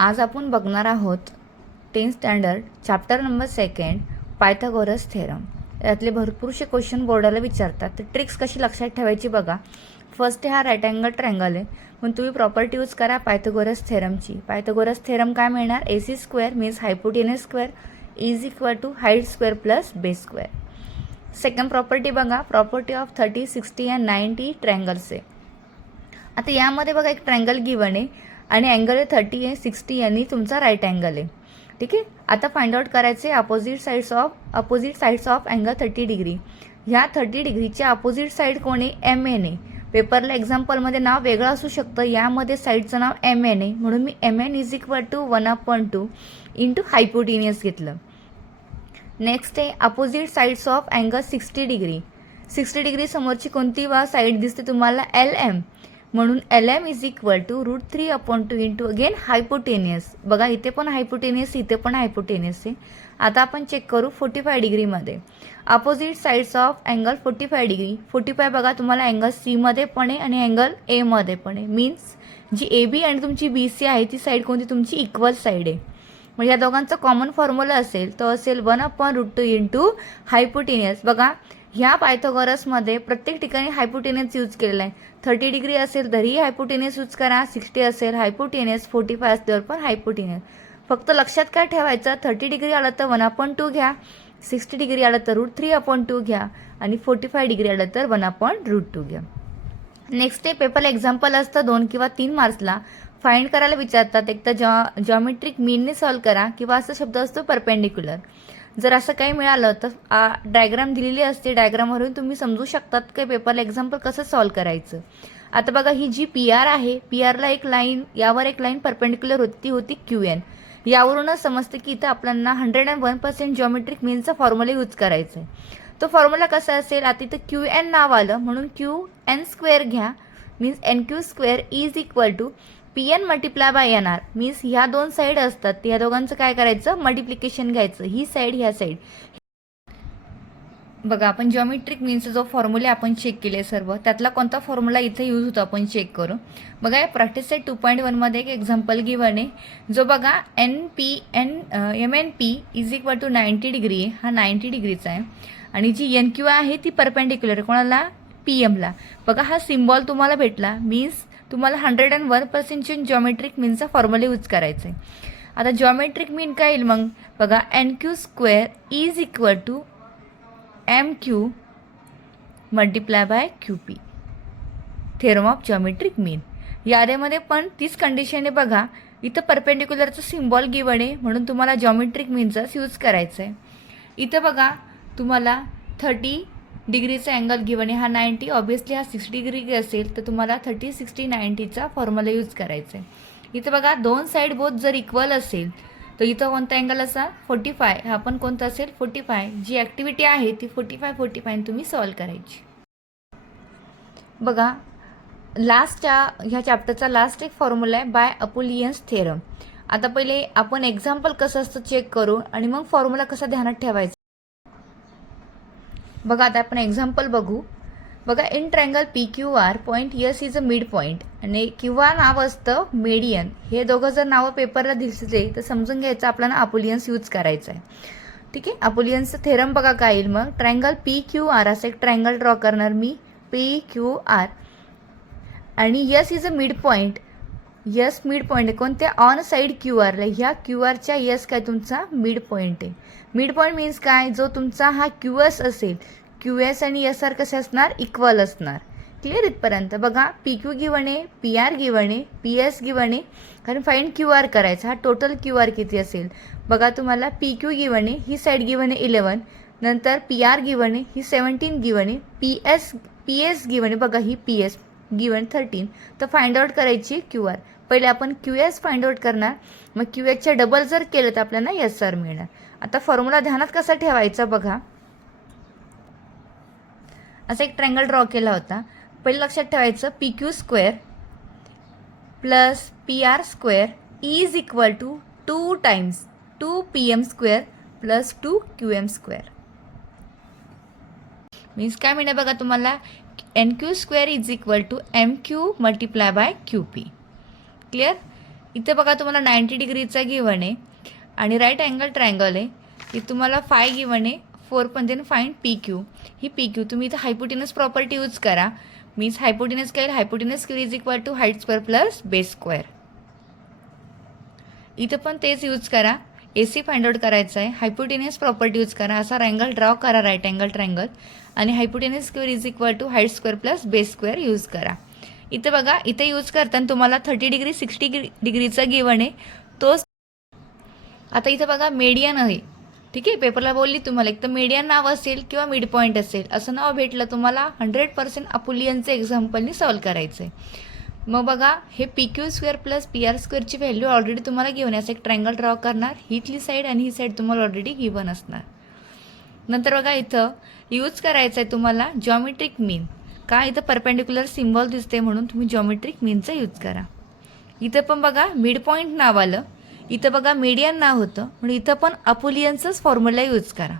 आज आपण बघणार आहोत 10th standard chapter number 2 Pythagoras theorem. यातले भरपूरसे क्वेश्चन बोर्डाला विचारतात, तर ट्रिक्स कशी लक्षात ठेवायची बघा. फर्स्ट हा राईट अँगल ट्रायंगल आहे, पण तुम्ही प्रॉपर्टी यूज करा पायथागोरस थेरमची. पायथागोरस थेरम काय मिळणार? AC square means hypotenuse square is equal to height square plus base square. Second property बघा, प्रॉपर्टी ऑफ 30, 60 अँड 90 ट्रायंगल्स आहे. आता यामध्ये बघा एक ट्रायंगल गिवन आहे आणि अँगल आहे 30 आहे, 60 आणि तुमचा राईट अँगल आहे. ठीक आहे. आता फाइंड आउट करायचे opposite sides of angle 30 degree. ह्या 30 डिग्रीच्या अपोजिट साईड कोण आहे? MN आहे. पेपरला एक्झाम्पलमध्ये नाव वेगळं असू शकतं, यामध्ये साईडचं नाव MN आहे म्हणून मी MN is equal to 1/2 into hypotenuse घेतलं. नेक्स्ट आहे opposite sides of angle 60 degree. 60 degree समोरची कोणती साईड दिसते तुम्हाला? LM, म्हणून LM is equal to √3/2 into again hypotenuse. बघा इथे पण हायपोटेनियस, इथे पण हायपोटेनियस आहे. आता आपण चेक करू 45 डिग्रीमध्ये opposite sides of angle 45 degree. 45 बघा तुम्हाला अँगल C मध्ये पण आहे आणि अँगल A मध्ये पण आहे. मीन्स जी AB आणि तुमची BC आहे ती साईड कोणती? तुमची इक्वल साईड आहे. म्हणजे या दोघांचा कॉमन फॉर्म्युला असेल तो असेल 1/√2 इंटू हायपोटेनियस. बघा ह्या पायथागोरसमध्ये प्रत्येक ठिकाणी हायपोटेनियस यूज केलेला आहे. 30 डिग्री असेल तरीही हायपोटेनियस यूज करा, 60 असेल हायपोटेनियस, 45 असल्यावर पण हायपोटेनियस. फक्त लक्षात काय ठेवायचं? 30 डिग्री आलं तर 1/2 घ्या, 60 डिग्री आलं तर √3/2 घ्या आणि 45 डिग्री आलं तर 1/√2 घ्या. नेक्स्ट आहे पेपरला एक्झाम्पल असतं 2 किंवा 3 मार्क्सला. फाइंड करायला विचारतात, एक तर जॉमेट्रिक मीनने सॉल्व करा किंवा असा शब्द असतो परपेंडिक्युलर. जर असं काही मिळालं तर डायग्राम दिलेली असते, डायग्रामवरून तुम्ही समजू शकतात की पेपरला एक्झाम्पल कसं सॉल्व करायचं. आता बघा ही जी PR आहे, PRला एक लाईन, यावर एक लाईन परपेंडिक्युलर होती QN. यावरूनच समजते की इथं आपल्याला 101% जॉमेट्रिक मीनचा फॉर्म्युला यूज करायचा आहे. तो फॉर्म्युला कसा असेल? आता इथं QN नाव आलं म्हणून QN स्क्वेअर घ्या, means NQ square is equal to PN multiply by NR. Means ह्या दोन साईड असतात, ह्या दोघांचं काय करायचं? मल्टिप्लिकेशन घ्यायचं, ही साईड ह्या साईड. बघा आपण जॉमेट्रिक मीन्सचा जो फॉर्म्युला आपण चेक केले सर्व, त्यातला कोणता फॉर्म्युला इथे यूज होतो आपण चेक करू. बघा या प्रॅक्टिस सेट 2.1 मध्ये एक एक्झाम्पल गिवन आहे, जो बघा MNP is equal to 90 degree आहे. हा 90 डिग्रीचा आहे आणि जी NQ आहे ती परपेंडिक्युलर कोणाला? PMला. बघा हा सिम्बॉल तुम्हाला भेटला, मीन्स तुम्हाला 101% जॉमेट्रिक मीनचा फॉर्म्युला यूज करायचा आहे. आता जॉमेट्रिक मीन काय येईल मग? बघा NQ square is equal to MQ multiply by QP. Theorem of geometric mean. यामध्ये पण तीच कंडिशन आहे. बघा इथं परपेंडिक्युलरचं सिम्बॉल गिवन आहे म्हणून तुम्हाला जॉमेट्रिक मीनचाच यूज करायचं आहे. इथं बघा तुम्हाला 30 डिग्रीचा अँगल गिवन आहे, हा 90, ऑब्विसली हा 60 डिग्री असेल तर तुम्हाला 30, 60, 90चा फॉर्म्युला यूज करायचा आहे. इथं बघा दोन साईड बोथ जर इक्वल असेल तर इथं कोणता अँगल असा? 45. हा पण कोणता असेल? 45. जी ॲक्टिव्हिटी आहे ती 45 तुम्ही सॉल्व करायची. बघा लास्टच्या ह्या चॅप्टरचा लास्ट एक फॉर्म्युला आहे बाय अपोलियन्स थेरम. आता पहिले आपण एक्झाम्पल कसं असतं चेक करू आणि मग फॉर्म्युला कसा ध्यानात ठेवायचा. बघा आता आपण एक्झाम्पल बघू. बघा in triangle PQR point S is a mid point आणि QR नाव असतं मेडियन. हे दोघं जर नावं पेपरला दिसले तर समजून घ्यायचं आपल्याला अपोलियन्स यूज करायचं आहे. ठीक आहे. अपोलियन्सचं थेरम बघा काय येईल मग? ट्रायंगल PQR असं एक ट्रायंगल ड्रॉ करणार मी, PQR, आणि S is a mid point. Yes mid point आहे कोणत्या? ऑन साईड QRला. ह्या QRच्या यस काय तुमचा मिड पॉईंट आहे. मिड पॉईंट मीन्स काय? जो तुमचा हा QS असेल, QS आणि SR कसे असणार? इक्वल असणार. क्लिअर इथपर्यंत? बघा PQ गिवन आहे, PR गिवन आहे, PS गिवन आहे, कारण फाईंड QR करायचा. हा टोटल QR किती असेल? बघा तुम्हाला PQ गिवन आहे, ही साईड गिवन आहे 11, नंतर PR गिवन आहे, ही 17 गिवन आहे, PS गिवन आहे, बघा ही PS गिवन 13. तर फाइंड आउट करायची QR. पहिले आपण QS फाइंड आउट करणार, मग QSच्या डबल जर केलं तर आपल्याला SR मिळणार. आता फॉर्म्युला ध्यानात कसा ठेवायचा बघा. असा एक ट्रायंगल ड्रॉ केला होता. पहिले लक्षात ठेवायचं PQ square plus PR square is equal to 2 times 2PM square plus 2QM square. Means काय मिळणार बघा तुम्हाला? NQ square is equal to MQ multiply by QP. Clear? इथे बघा तुम्हाला 90 डिग्रीचा गिवन आहे आणि राईट अँगल ट्रायंगल आहे. इथे तुम्हाला फाय गिवन आहे, 4 पण देन फाईंड पी क्यू. ही पी क्यू तुम्ही इथं हायपोटेनस प्रॉपर्टी यूज करा. मीन्स हायपोटेनस काय, hypotenuse square is equal to height square plus base square. इथं पण तेच यूज करा. ए सी फाइंड आउट करायचं आहे, हायपोटेनस प्रॉपर्टी यूज करा, असा अँगल ड्रॉ करा राईट अँगल ट्रायंगल आणि hypotenuse square is equal to height square plus base square use करा. इथं बघा, इथे यूज करताना तुम्हाला 30 डिग्री 60 डिग्रीचा गिवन आहे तोच. आता इथं बघा मीडियन आहे, ठीक आहे. पेपरला बोलली तुम्हाला एक तर मीडियन नाव असेल किंवा मिड पॉईंट असेल असं नाव भेटलं तुम्हाला 100% अपोलियनचं एक्झाम्पलनी सॉल्व करायचं आहे. मग बघा हे P Q square plus P R स्क्वेअरची व्हॅल्यू ऑलरेडी तुम्हाला गिवन असं एक ट्रायंगल ड्रॉ करणार, हिथली साईड आणि ही साईड तुम्हाला ऑलरेडी गिवन असणार. नंतर बघा इथं यूज करायचं आहे तुम्हाला जॉमेट्रिक मीन. का, इथं परपेंडिक्युलर सिम्बॉल दिसते म्हणून तुम्ही जॉमेट्रिक मीनचा यूज करा. इथं पण बघा मिड पॉईंट नाव आलं, इथं बघा मीडियन नाव होतं म्हणून इथं पण अपोलियनचंच फॉर्म्युला यूज करा.